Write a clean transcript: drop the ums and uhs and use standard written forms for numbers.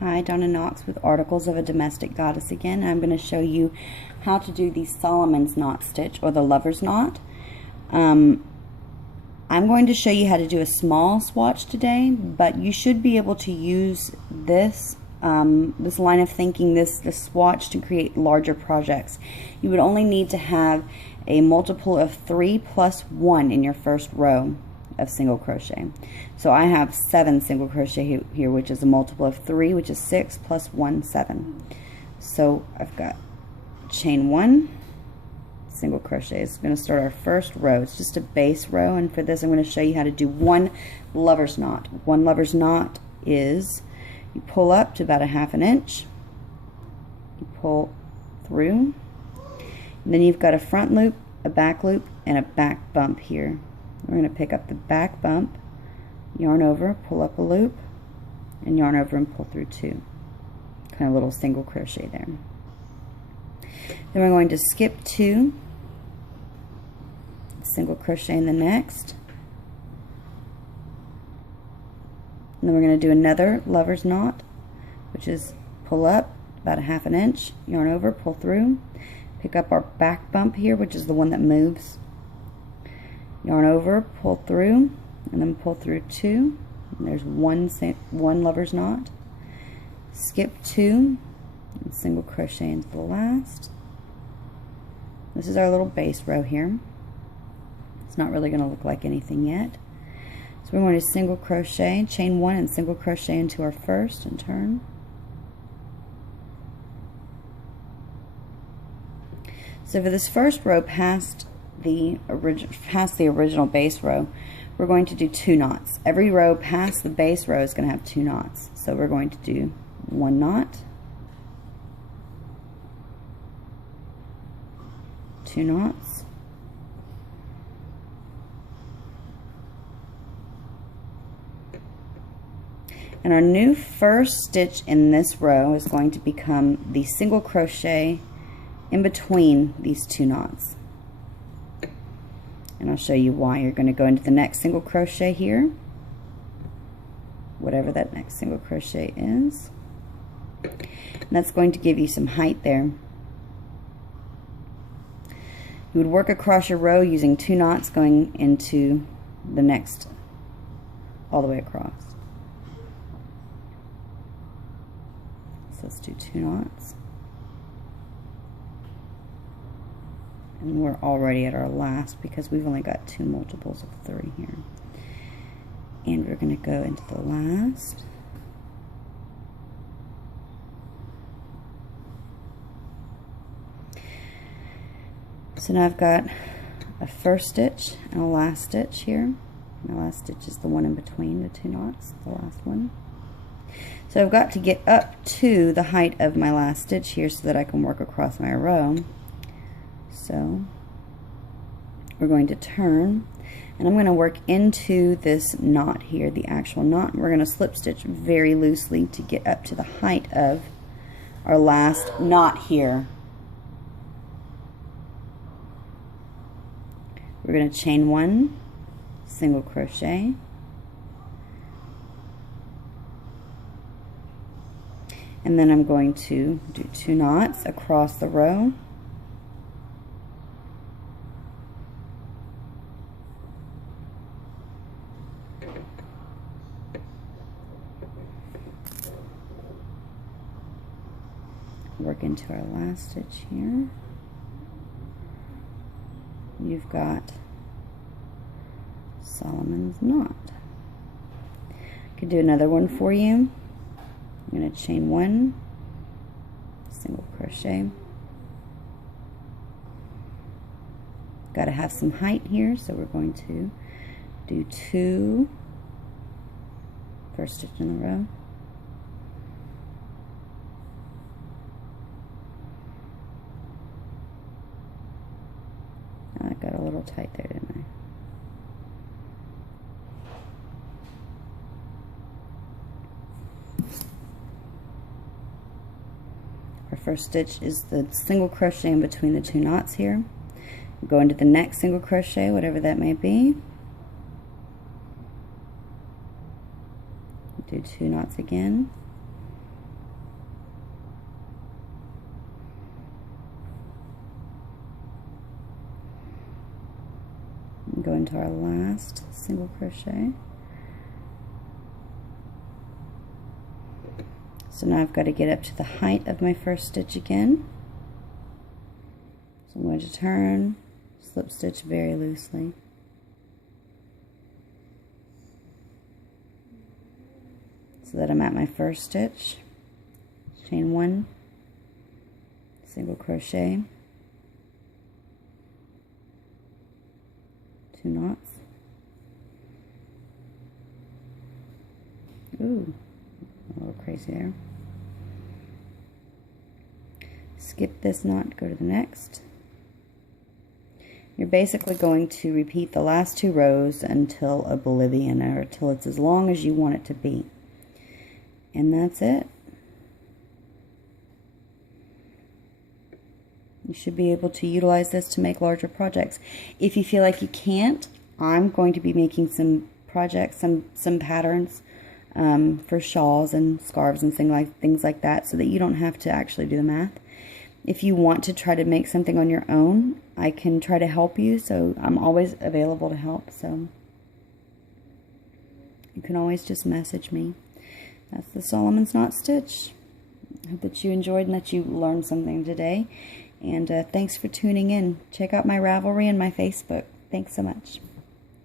Hi, Donna Knox with Articles of a Domestic Goddess again. I'm going to show you how to do the Solomon's knot stitch, or the lover's knot. I'm going to show you how to do a small swatch today, but you should be able to use this this line of thinking, this swatch, to create larger projects. You would only need to have a multiple of 3 plus 1 in your first row of single crochet. So I have 7 single crochet here, which is a multiple of 3, which is 6 plus 1, 7. So I've got chain 1, single crochet. It's going to start our first row. It's just a base row, and for this I'm going to show you how to do one lover's knot. One lover's knot is you pull up to about a ½ inch, you pull through, and then you've got a front loop, a back loop, and a back bump here. We're going to pick up the back bump, yarn over, pull up a loop, and yarn over and pull through 2. Kind of a little single crochet there. Then we're going to skip 2, single crochet in the next, and then we're going to do another lover's knot, which is pull up about a ½ inch, yarn over, pull through, pick up our back bump here, which is the one that moves, yarn over, pull through, and then pull through 2. And there's one lover's knot. Skip 2 and single crochet into the last. This is our little base row here. It's not really going to look like anything yet. So we're going to single crochet, chain 1 and single crochet into our first and turn. So for this first row past the original base row, we're going to do 2 knots. Every row past the base row is going to have 2 knots. So we're going to do 1 knot, 2 knots, and our new first stitch in this row is going to become the single crochet in between these 2 knots. And I'll show you why. You're going to go into the next single crochet here, whatever that next single crochet is, and that's going to give you some height there. You would work across your row using 2 knots going into the next, all the way across. So let's do 2 knots. And we're already at our last because we've only got 2 multiples of 3 here. And we're going to go into the last. So now I've got a first stitch and a last stitch here. My last stitch is the one in between the 2 knots, the last one. So I've got to get up to the height of my last stitch here so that I can work across my row. So we're going to turn, and I'm going to work into this knot here, the actual knot. We're going to slip stitch very loosely to get up to the height of our last knot here. We're going to chain 1, single crochet, and then I'm going to do 2 knots across the row. Work into our last stitch here. You've got Solomon's knot. I could do another one for you. I'm going to chain 1, single crochet. Got to have some height here, so we're going to do 2 first stitch in the row. I got a little tight there, didn't I? Our first stitch is the single crochet in between the 2 knots here. Go into the next single crochet, whatever that may be. do 2 knots again, into our last single crochet. So now I've got to get up to the height of my first stitch again. So I'm going to turn, slip stitch very loosely. So that I'm at my first stitch. Chain 1, single crochet, 2 knots. Ooh, a little crazy there. Skip this knot, go to the next. You're basically going to repeat the last 2 rows until oblivion, or until it's as long as you want it to be. And that's it. You should be able to utilize this to make larger projects. If you feel like you can't, I'm going to be making some projects, some patterns for shawls and scarves and things like that, so that you don't have to actually do the math. If you want to try to make something on your own, I can try to help you, so I'm always available to help, so you can always just message me. That's the Solomon's Knot stitch. I hope that you enjoyed and that you learned something today. And thanks for tuning in. Check out my Ravelry and my Facebook. Thanks so much.